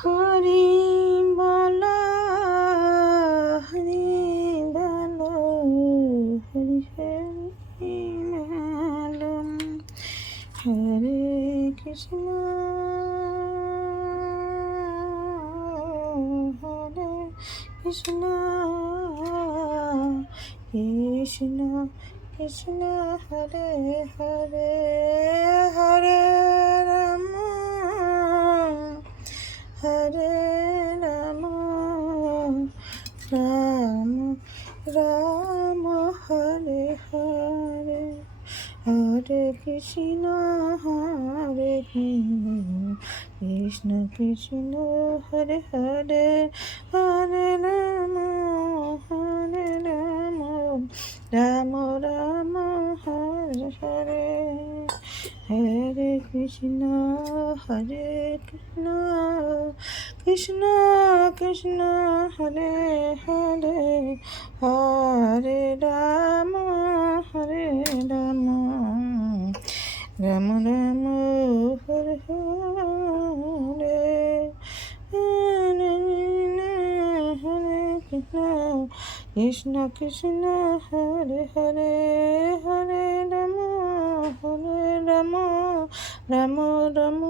হরি বল হরি বল হরি হরি বল হরে কৃষ্ণ হরে কৃষ্ণ কৃষ্ণ কৃষ্ণ হরে হরে হরে রাম হরে রাম রাম রাম হরে হরে হরে কৃষ্ণ হরে কৃষ্ণ কৃষ্ণ হরে হরে হরে রাম রাম রাম হরে হরে হরে কৃষ্ণ কৃষ্ণ কৃষ্ণ হরে হরে হরে রাম রাম রাম হরে হরে হরে কৃষ্ণ কৃষ্ণ হরে হরে হরে রাম রাম রাম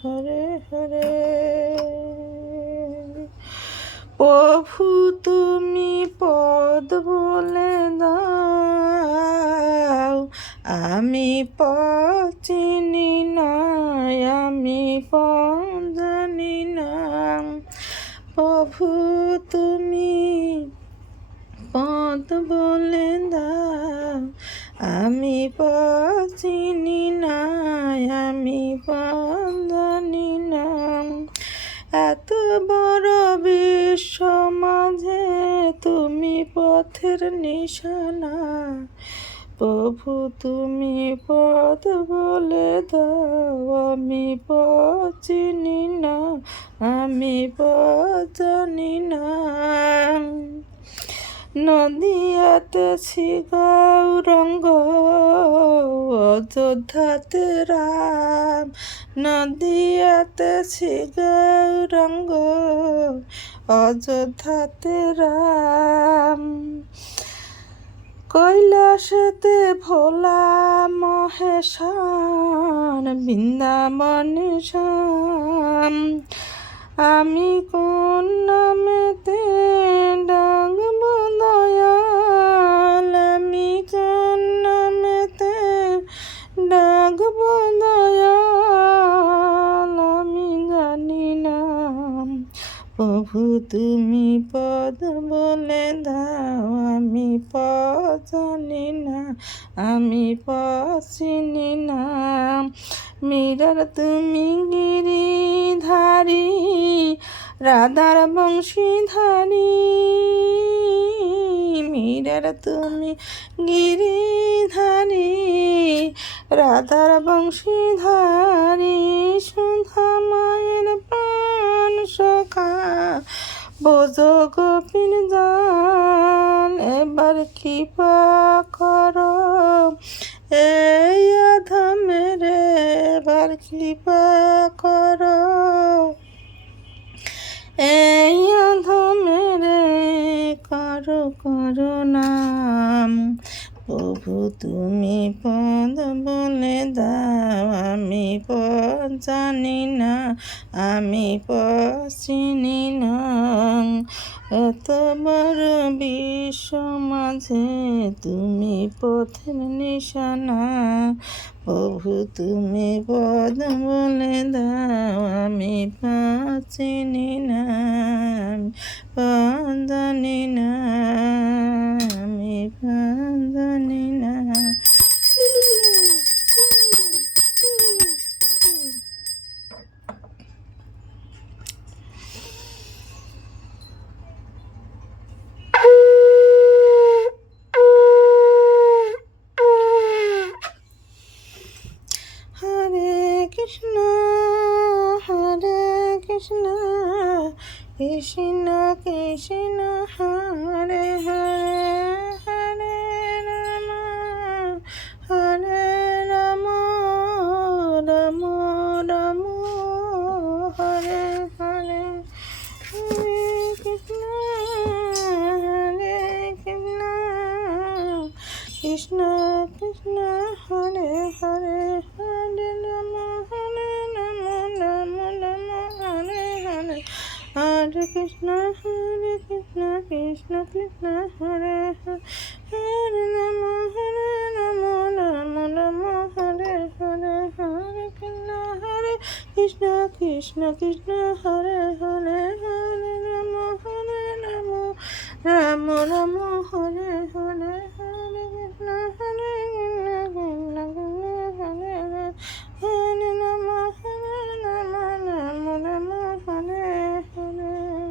হরে হরে প্রভু তুমি পদ বলে দাও আমি পথ চিনি না আমি পথ জানি না প্রভু তুমি পথ বলে দাও আমি পথ চিনি না আমি পথ জানি না এত বড় বিশ্ব মাঝে তুমি পথের নিশানা প্রভু তুমি পথ বলে দাও আমি পথ চিনি না আমি পথ জানি না নদিয়াতেছি গৌরঙ্গ অযোধ্যাতে রাম নদিয়াতেছি গৌরঙ্গ অযোধ্যাতে রাম কৈলাসেতে ভোলা মহেশান বৃন্দাবনে শ্যাম আমি কোন নামেতে ডাকব দয়াল আমি কোন নামেতে ডাকব দয়াল আমি জানি না প্রভু তুমি পদ বলে দাও আমি পথ জানি না আমি পথ চিনি না মীরার তুমি গিরিধারী রাধার বংশীধারী মীরার তুমি গিরিধারী রাধার বংশীধারী সুধা মায়ের প্রাণ সখা বোঝ গোপীন জান এবার কৃপা করো এই অধমের এবার কৃপা করো এই অধমের করো নাম প্রভু তুমি পদ বলে দাও আমি পথ জানি না আমি পথ চিনি না এত বড় বিশ্ব মাঝে তুমি পথের নিশানা প্রভু তুমি পদ বলে দাও আমি পথ চিনি না পথ জানি না আমি পথ জানি না হরে কৃষ্ণ কৃষ্ণ কৃষ্ণ হরে হরে হরে রাম রাম রাম হরে হরে কৃষ্ণ কৃষ্ণ কৃষ্ণ হরে হরে হরে রাম রাম রাম হরে হরে হরে কৃষ্ণ কৃষ্ণ কৃষ্ণ হরে হরে হরে রাম রাম রাম রাম হরে হরে।